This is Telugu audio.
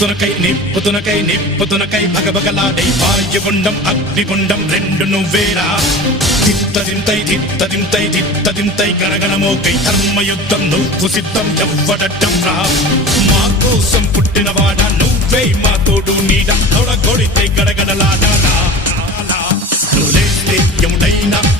నిప్పుతునకై భగభగలాడై వాయుగుండం అగ్నిగుండం రెండు నువ్వేరా తిత్తదింతై గణగణమోకై ధర్మయుద్ధం నువ్వు సిద్ధం ఎవ్వడట్టం రా మా కోసం పుట్టినవాడా నువ్వే మా తోడు నీడ తొడగొడితే గడగడలాడా నువ్వు లేస్తే ఎముడైనా